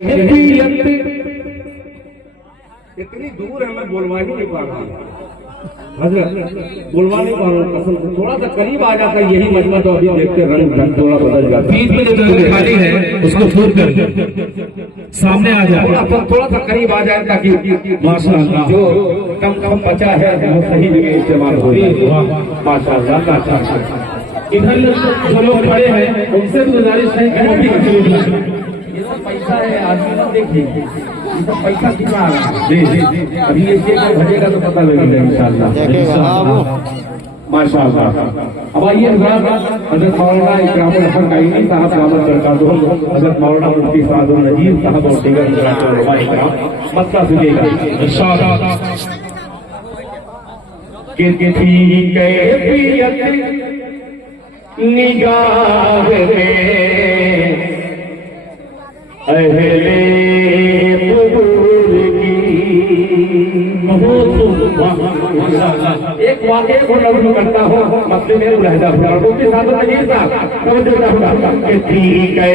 इतनी दूर है, मैं बोलवा ही नहीं पा रहा हूँ हजरत, बोलवा नहीं पा रहा हूँ कसम से। थोड़ा सा करीब आ जाता यही मजमा तो अभी देखते रंग ढंग थोड़ा बदल जाता। बीच में जो जगह खाली है उसको फूल कर सामने आ जाए, थोड़ा सा करीब आ जाए ताकि माशाअल्लाह जो कम कम बचा है वो सही जगह इस्तेमाल हो जाए। माशाअल्लाह। इधर जो लोग खड़े हैं उनसे भी गुजारिश है कि वो भी ये सब पैसा है आदमी लोग देखिए, ये सब पैसा कितना आ रहा है। जी जी जी, अभी ये चेक भरेगा तो पता लगेगा इंशाअल्लाह माशाअल्लाह। अब आइए हज़रत मौलाना इकरामुल हसन कायनी साहब दामद बरकातुहुम, हज़रत मौलाना मुफ्ती सादुल नजीर साहब और दीगर उलमा इकराम मसला सुनिएगा इंशाअल्लाह। कि थी कैफियत निगाह में अहले एक वाक़े को नज़र करता हूँ मसले में लहजा हुआ मुफ्ती सादुल नजीर साहब कि ठीक है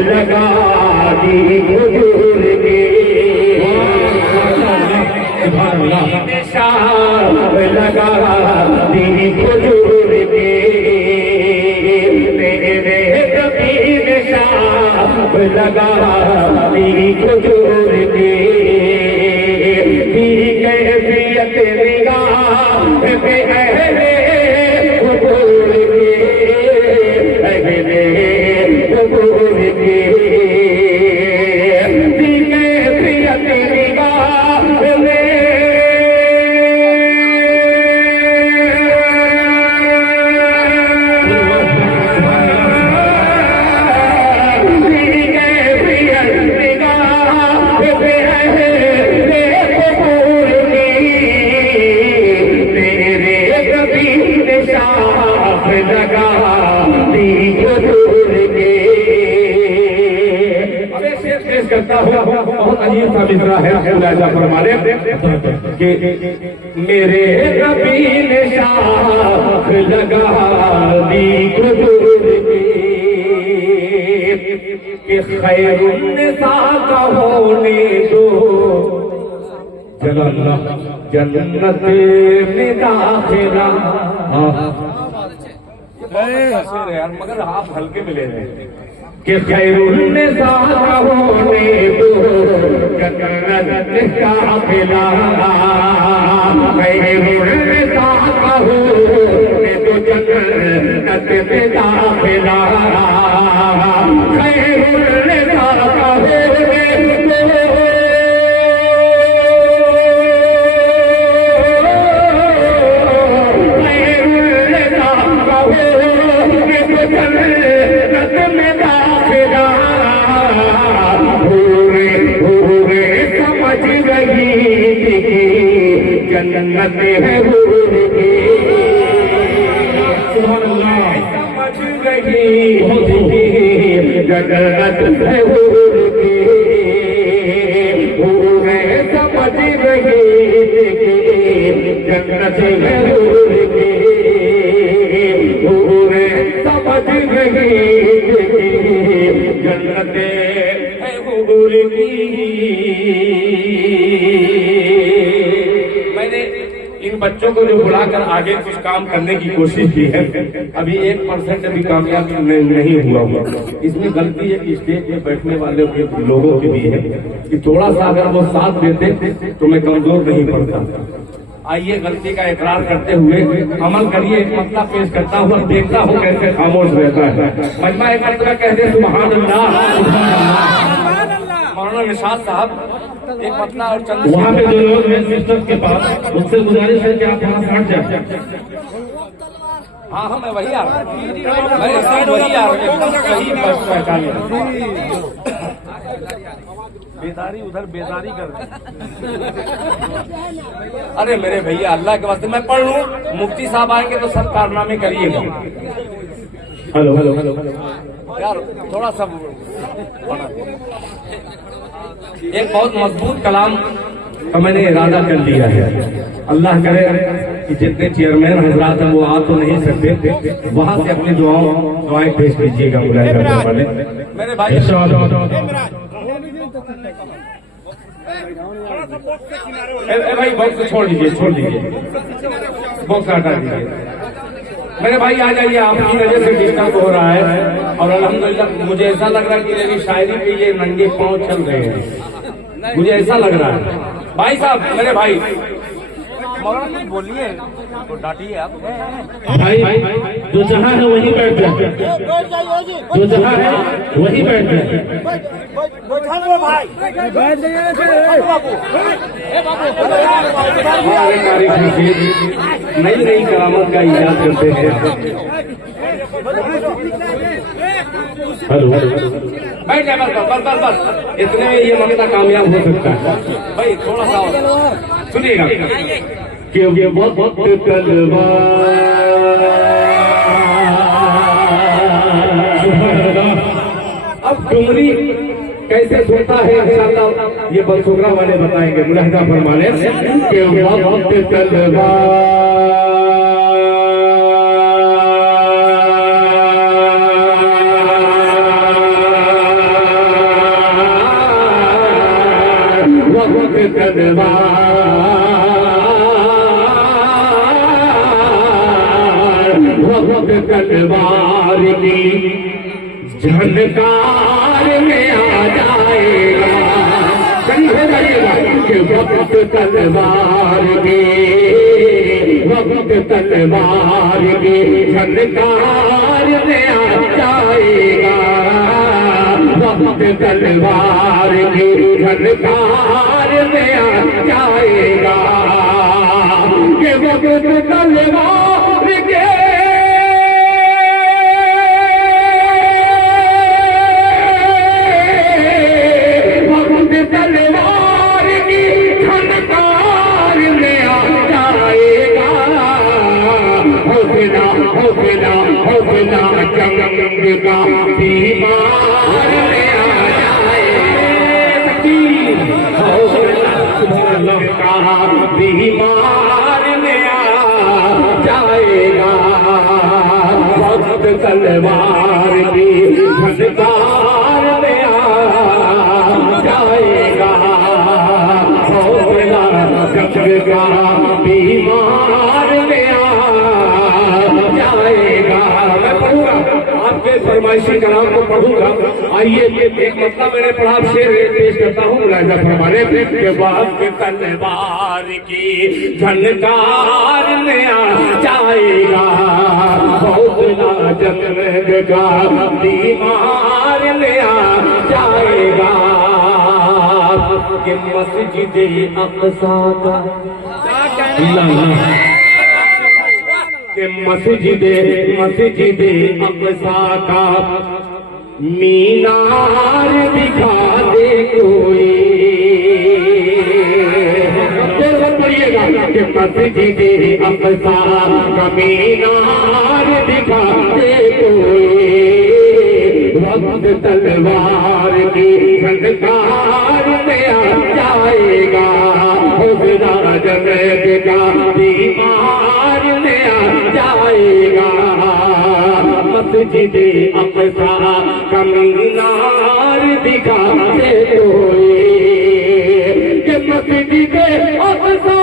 लगा दी हुजूर के शाम लगा दी हुजूर के तेरे कभी शाम लगा दी हुजूर के कैफियत निगाह पे अहले हुजूर के अहले हुजूर के कैफियत निगाह में करता हूँ। बहुत अजीब सा मिसरा है मुलाजा फरमाने कि मेरे नबी ने शाख लगा दी हुजूर की कि खैरुन्निसा का होने दो जन्नत में दाखिला। यार मगर आप हल्के में ले रहे हैं कि खैरुन्निसा का होने दो जन्नत का दाखिला। खैरुन्निसा का होने दो जन्नत में दाखिला। खैरुन्निसा का होने जन्नत है हुजूर की समझ गई जन्नत है हुजूर की समझ गई जन्नत है हुजूर की समझ गई जन्नत है हुजूर की। इन बच्चों को जो बुलाकर आगे कुछ काम करने की कोशिश की है, अभी 1% अभी कामयाब नहीं हुआ। इसमें गलती है कि स्टेज में बैठने वाले लोगों की भी है कि थोड़ा सा अगर वो साथ देते तो मैं कमजोर नहीं पड़ता। आइए गलती का इकरार करते हुए अमल करिए। एक मसला पेश करता हुआ देखता हूँ कैसे खामोश रहता है। मजमा एक मरतबा कहते सुभान अल्लाह। मौलाना निशात साहब एक मसला और चंद वहाँ पे जो लोग हैं सिस्टम के पास, उनसे गुजारिश है कि आप वहाँ से हट जाए। हाँ हाँ मैं वही आ रहा हूँ, मैं इस साइड वही आ रहा हूँ, सही पहचाने। बेदारी उधर बेदारी कर। अरे मेरे भैया अल्लाह के वास्ते मैं पढ़ लूं, मुफ्ती साहब आएंगे तो सब कारनामे करिएगा। हेलो हेलो हेलो यार थोड़ा सा एक बहुत मजबूत कलाम का मैंने इरादा कर लिया है। अल्लाह करे कि जितने चेयरमैन हजरात हैं वो आ तो नहीं सकते, वहां से अपनी दुआएं पेश कीजिएगा मुलाहिजा वाले मेरे भाई। भाई बॉक्स छोड़ दीजिए बॉक्स हटा दीजिए मेरे भाई। आ जाइए, आपकी वजह से डिस्टर्ब हो रहा है और अल्हम्दुलिल्लाह मुझे ऐसा लग रहा है कि मेरी शायरी पे ये नंगे पांव चल रहे हैं, मुझे ऐसा लग रहा है। भाई साहब मेरे भाई मौलाना कुछ बोलिए तो डांटिए आप। भाई जो जहाँ है वहीं बैठ जाए, जो जहाँ है वहीं बैठ जाए। नई नई करामत का इजाद करते हैं। हेलो बैठ जाए बस इतने में ये मसला कामयाब हो सकता है। भाई थोड़ा सा सुनिएगा क्योंकि बहुत अब डुमरी कैसे सुनता है इंशाअल्लाह ये बलसुगरा वाले बताएंगे। मुलाहिजा फरमाने के वक्त तलवार की झनकार में आ जाएगा। सही हो जाइएगा कि वक्त तलवार के, वक्त तलवार के झनकार में आ जाएगा। वक्त तलवार के झनकार में आ जाएगा कि वक्त तलवार के तलवार की झनकार में आ जाएगा। हौसला हौसला हौसला जंग का बीमार में आ जाएगा। हौसला का बीमार में आ जाएगा। वक्त तलवार की झनकार में आ जाएगा। हौसला जंग का बीमार में आ जाएगा। मैं पढ़ूंगा आपके फरमाइशी कलाम को पढ़ूंगा। आइए एक मसला मैंने पढ़ा, शेर पेश करता हूँ मुलाहिजा फरमाने के। वक्त तलवार की झनकार में आ जाएगा। हौसला जंग का बीमार में आ जाएगा। कि मस्जिद अक़सा का कि मस्जिद अक़सा का मीनार दिखा दे कोई। पढ़िएगा कि मस्जिद अक़सा का मीनार दिखा दे कोई। वक्त तलवार की झनकार में आ जाएगा। हौसला जंग का बीमार में आ जाएगा। मस्जिद अक़सा का मीनार दिखा दे कोई। कि मस्जिद अक़सा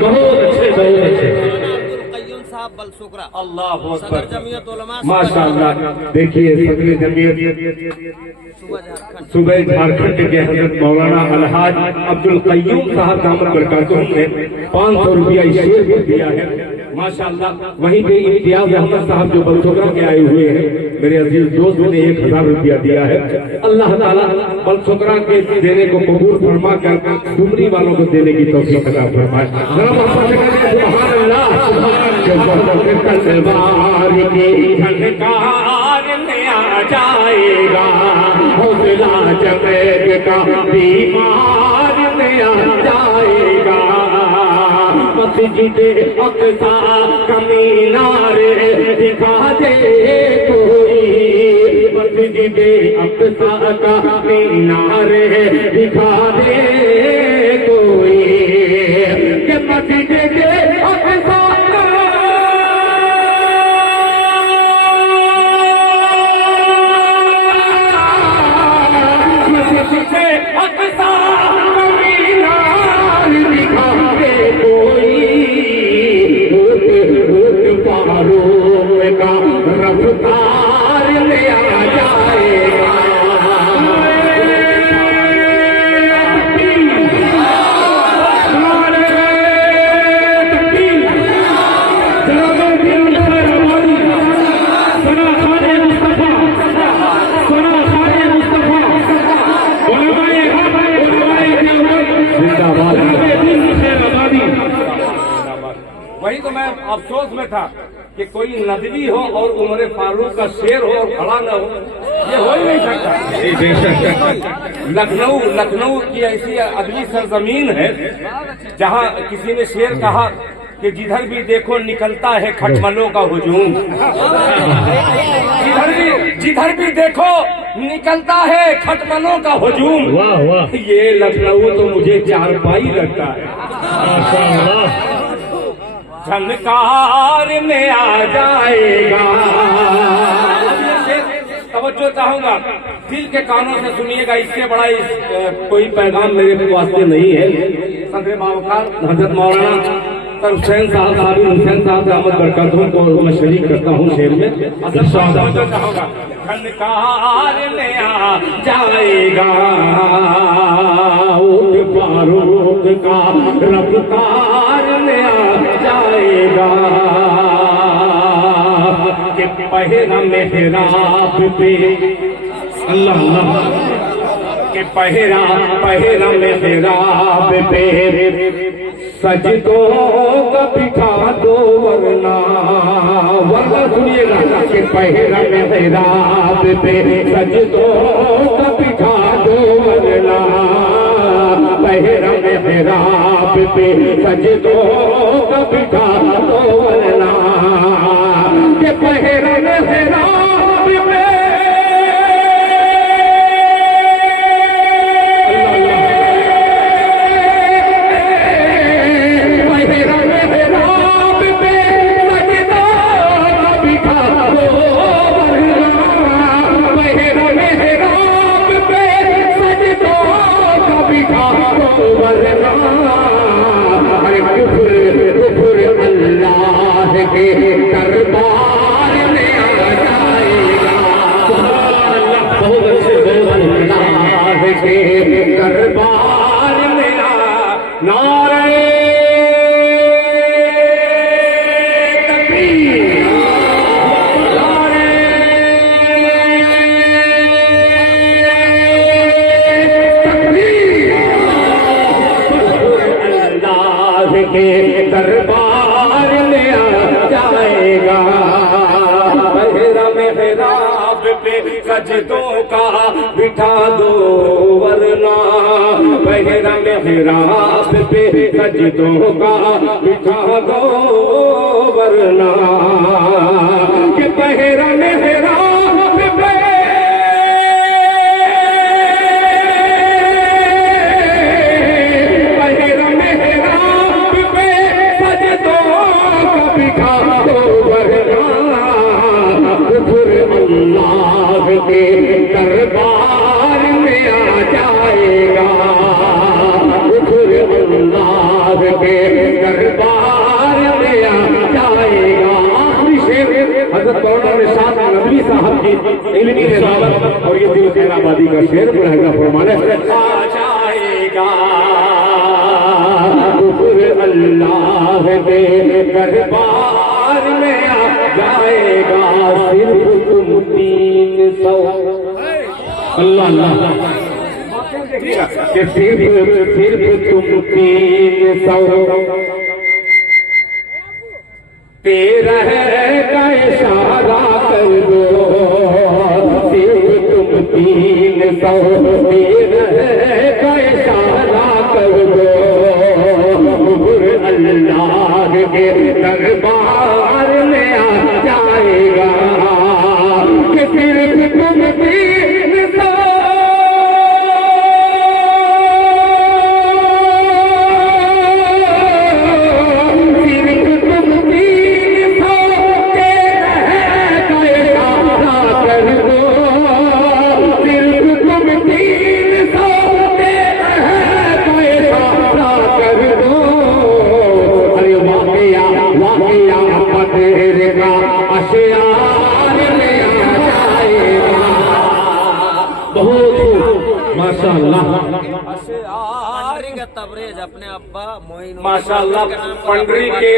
बहुत अच्छे, बहुत अच्छे। कय्यूम साहब बलसुकरा अल्लाह सदर जमीयत उलमा माशाअल्लाह। देखिए सदर जमीयत सुबह झारखंड सुबह झारखंड के हजरत मौलाना अलहाज अब्दुल कय्यूम साहब दामद बरकातुहू ने 500 रुपया शेर भी दिया है माशाअल्लाह। वहीं पे इम्तियाज अहमद साहब जो बलसुकरा के आए हुए हैं, मेरे अजीज दोस्त ने 1000 रुपया दिया है। अल्लाह ताला बलसुकरा के देने को कबूल फरमा कर डुमरी वालों को देने की तौफीक अता फरमाए। जरा मोहब्बत से कहिए सुभान अल्लाह। तलवार की झनकार में आ जाएगा, हौसला जमेद का बीमार में आ जाएगा। मस्जिद अक़सा का मीनार दिखा दे कोई, मस्जिद अक़सा का मीनार दिखा दे कोई, कि मस्जिद अक़सा अक़सा का मीनार दिखा दे कोई, पारों का रफ्तार ले आ जाएगा। वही तो मैं अफसोस में था कि कोई नदवी हो और उमर फारूक का शेर हो और खड़ा न हो, ये हो ही नहीं सकता। लखनऊ की ऐसी अदबी सरजमीन है जहाँ किसी ने शेर कहा कि जिधर भी देखो निकलता है खटमलों का हुजूम, जिधर भी देखो निकलता है खटमलों का हुजूम। वाह वाह, ये लखनऊ तो मुझे चारपाई लगता है। झनकार में आ जाएगा। तवज्जो चाहूंगा, दिल के कानों से सुनिएगा, इससे बड़ा कोई पैगाम मेरे वास्ते नहीं है। सदर बावकार हजरत मौलाना हुसैन साहब हुसैन साहब दामद बरकातुहू को मैं शरीक करता हूँ शेर में। तवज्जो चाहूंगा, झनकार में आ जाएगा, फारूक का रफ्तार में आ जाएगा, कि पहरा मेहराब पे अल्लाह अल्लाह, कि पहरा मेहराब पे सजदों का बिठा दो वरना सुनिएगा, कि पहरा मेहराब पे सजदों का बिठा दो वरना, पहरा मेहराब पे सजदों का बिठा दो वरना, कि पहरा मेहराब पे अल्लाह के दरबार में आ जाएगा। बहुत अच्छे, अल्लाह के दरबार में नारे तकबीर, नारे तकबीर, अल्लाह के दरबार में आ जाएगा। पहरा मेहराब पे सजदों का बिठा दो वरना, पहरा मेहराब पे सजदों का बिठा दो वरना, कि पहरा मेहराब पे पहरा मेहराब पे सजदों का बिठा दो वरना, अल्लाह के दरबार में आ जा के दरबार में आ जाएगा। आखिरी शेर हजरत मौलाना निशात नबवी साहब की इल्मी निजामत और ये दिल खैराबादी का शेर रहेगा फरमाने आ जाएगा कुफर अल्लाह के दरबार में आ जाएगा। सिर्फ तुम 300 अल्लाह अल्लाह कि सिर्फ तुम 300 तेरा का इशारा कर दो। सिर्फ तुम 300 तेरा का इशारा कर दो। अल्लाह के दरबार में आ जाएगा कि सिर्फ तुम 300 पंडरी का तबरेज अपने अब्बा माशाअल्लाह पंडरी के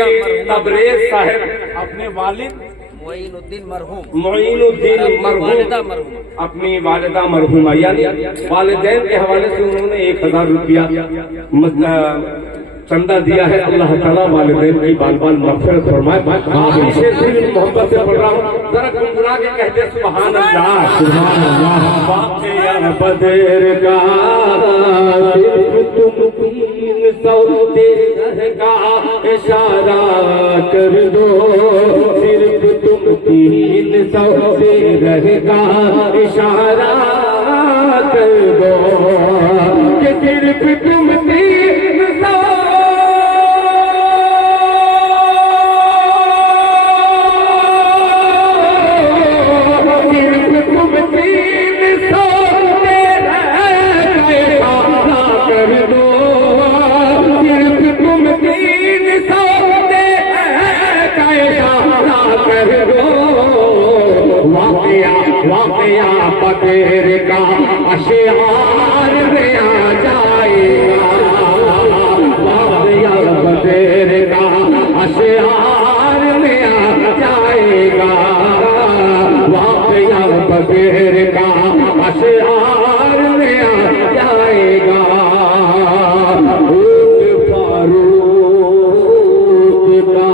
तबरेज साहब अपने वालिद मोइनुद्दीन मरहूम वालिदा मरहूम अपनी वालिदा मरहूमा यानी वालिदैन के हवाले से उन्होंने 1000 रुपया चंदा दिया है। अल्लाह ताला वालिदैन की बाल बाल मग़फ़िरत फरमाए। आखिरी शेर दिल मोहब्बत से पढ़ रहा हूँ, जरा गुनगुना के कहते सुभान अल्लाह सुभान अल्लाह। वाक़िया बदर का सिर्फ तुम 300 तेरे का इशारा कर दो। सिर्फ तुम 300 तेरे का इशारा कर दो कि सिर्फ तुम 300 वाक़िया बदर का अशआर में आ जाएगा। वाक़िया बदर का अशआर में आ जाएगा। वाक़िया बदर का अशआर में आ जाएगा। फारूक का